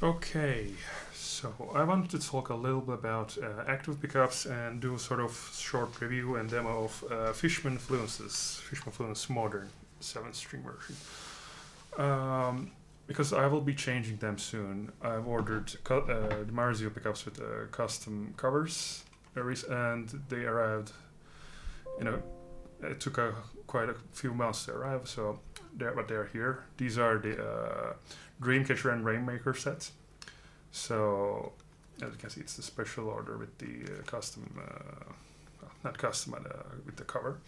Okay, so I wanted to talk a little bit about active pickups and do a sort of short review and demo of Fishman Fluence Modern 7-string version. Because I will be changing them soon. I've ordered the Marzio pickups with custom covers, and they arrived. You know, it took quite a few months to arrive, so they're here. These are the Dreamcatcher and Rainmaker sets. So as you can see, it's the special order with the custom, not custom, but with the cover.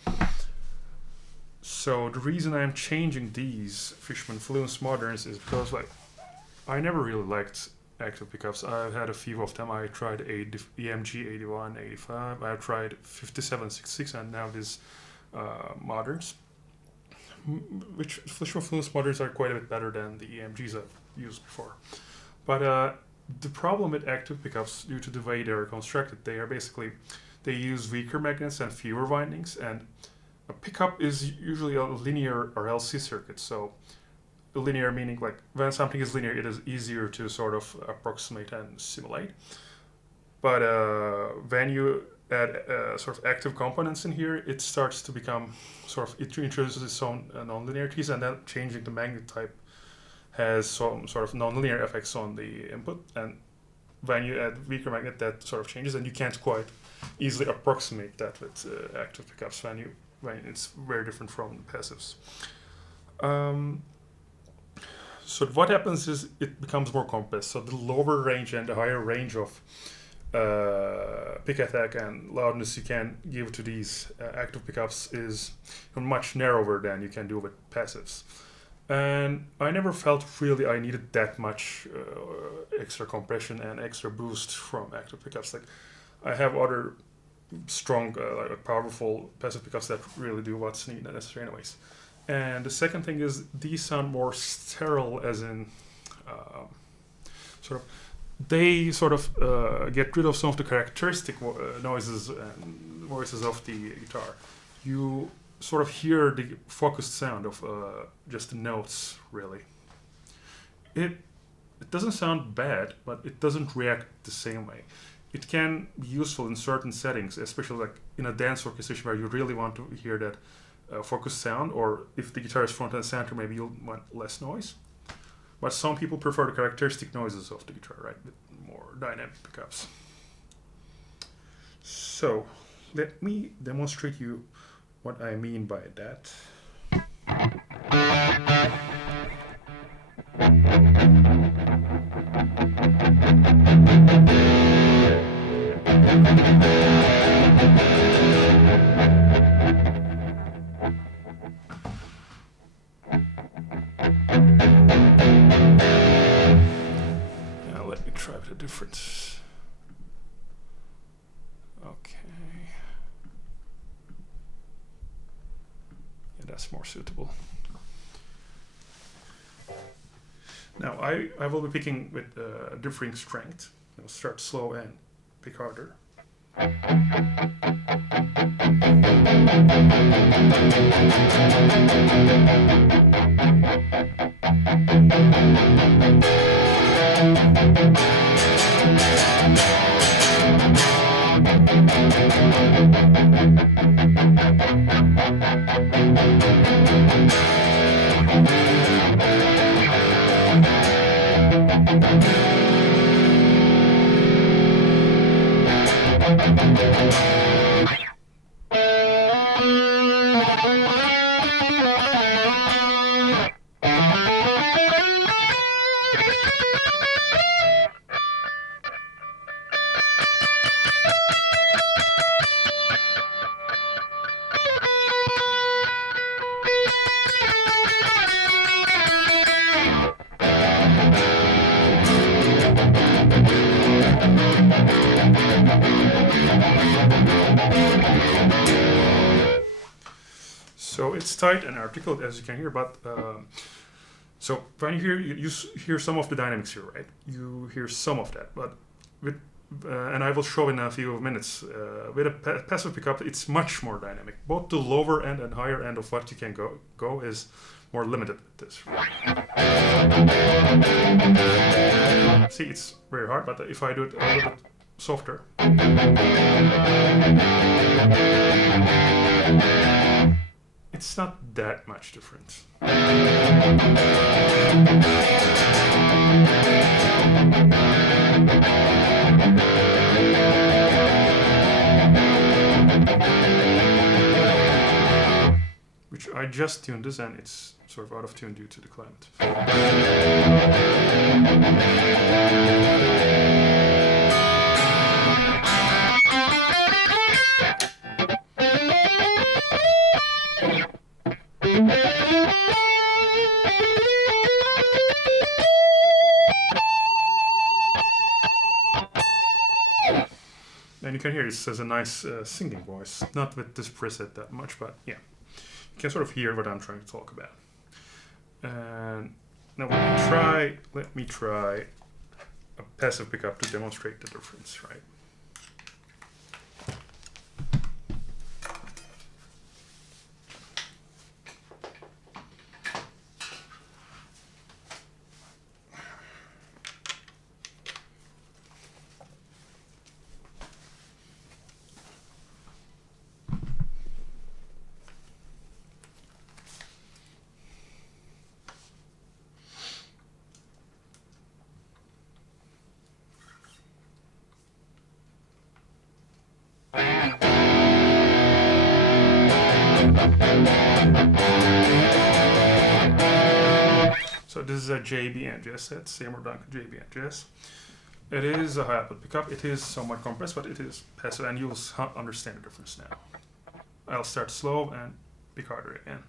So the reason I'm changing these Fishman Fluence Moderns is because I never really liked active pickups. I've had a few of them. I tried EMG 81, 85. I've tried 5766 and now these Moderns, which Fishman Fluence Moderns are quite a bit better than the EMGs I've used before. But the problem with active pickups, due to the way they're constructed, they use weaker magnets and fewer windings, and a pickup is usually a linear or LC circuit. So linear meaning when something is linear, it is easier to sort of approximate and simulate. But when you add sort of active components in here, it starts to become it introduces its own nonlinearities, and then changing the magnet type has some sort of nonlinear effects on the input. And when you add weaker magnet, that sort of changes, and you can't quite easily approximate that with active pickups when it's very different from the passives. So what happens is it becomes more compressed. So the lower range and the higher range of pick attack and loudness you can give to these active pickups is much narrower than you can do with passives. And I never felt really I needed that much extra compression and extra boost from active pickups. I have other strong, powerful passive pickups that really do what's needed and necessary anyways. And the second thing is these sound more sterile, as in they get rid of some of the characteristic noises and voices of the guitar. You sort of hear the focused sound of just the notes, really. It doesn't sound bad, but it doesn't react the same way. It can be useful in certain settings, especially in a dance orchestration where you really want to hear that focused sound, or if the guitar is front and center, maybe you'll want less noise. But some people prefer the characteristic noises of the guitar, right, with more dynamic pickups. So let me demonstrate you what I mean by that. Now let me try with a difference. Okay. Yeah, that's more suitable. Now I will be picking with differing strength. I'll start slow and pick harder. So it's tight and articulate, as you can hear, but so when you hear some of the dynamics here, right? You hear some of that, but with and I will show in a few minutes with a passive pickup, it's much more dynamic. Both the lower end and higher end of what you can go is more limited with this. see, it's very hard, but if I do it a little bit softer, it's not that much difference. Which I just tuned this and it's sort of out of tune due to the climate. And you can hear it has a nice singing voice, not with this preset that much, but yeah. You can sort of hear what I'm trying to talk about. And now let me try a passive pickup to demonstrate the difference, right? So this is a JB Jazz set, Seymour Duncan JB Jazz. It is a high output pickup. It is somewhat compressed, but it is passive, and you'll understand the difference now. I'll start slow and pick harder again.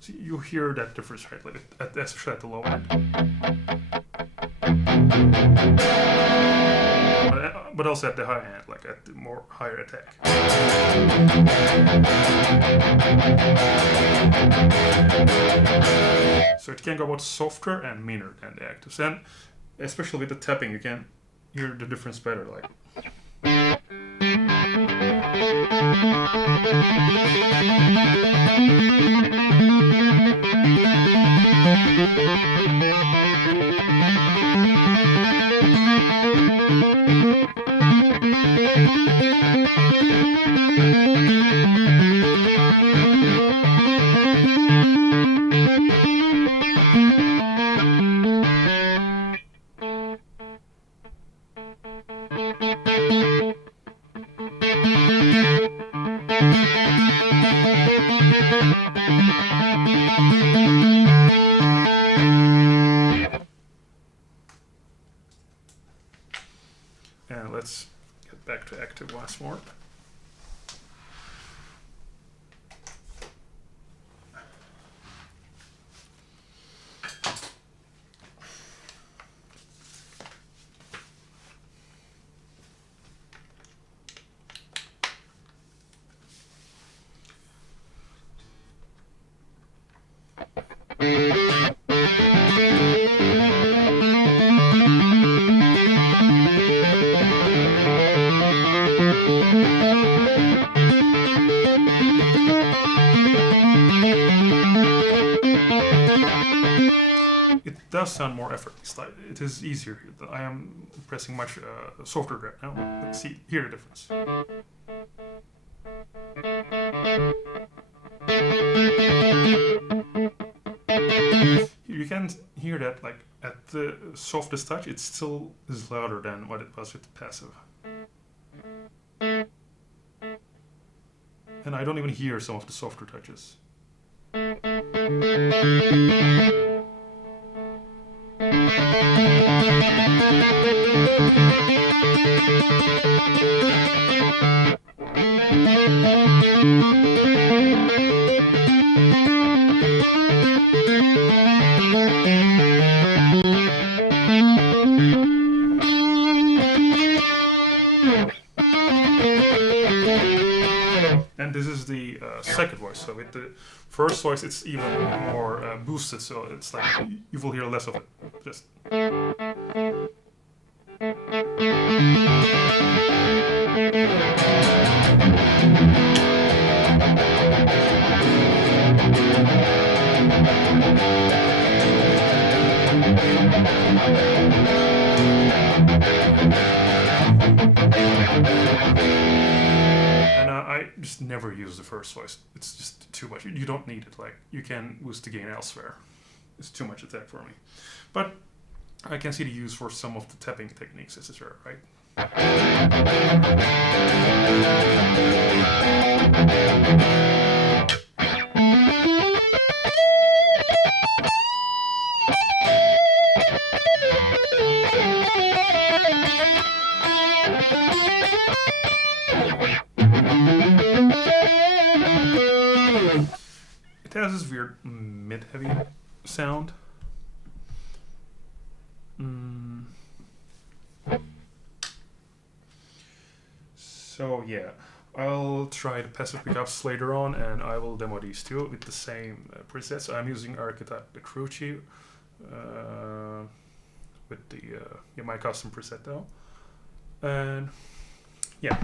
So you hear that difference, right? Like especially at the low end. But also at the high end, like at the more higher attack. So it can go both softer and meaner than the actives. And especially with the tapping, you can hear the difference better. Like. And let's get back to active once more. It does sound more effortless. It is easier. I am pressing much softer right now. Let's see, hear the difference. You can hear that, like at the softest touch, it still is louder than what it was with the passive. And I don't even hear some of the softer touches. And this is the second voice. So with the first voice, it's even more boosted. So it's like you will hear less of it. Just. I just never use the first voice. It's just too much. You don't need it. Like, you can boost the gain elsewhere. It's too much attack for me. But I can see the use for some of the tapping techniques, etc. Right? It has this weird mid-heavy sound. So yeah, I'll try the passive pickups later on, and I will demo these two with the same presets. I'm using Archetype the Cruci with the my custom preset though, and yeah,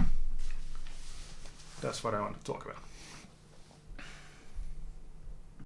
that's what I want to talk about.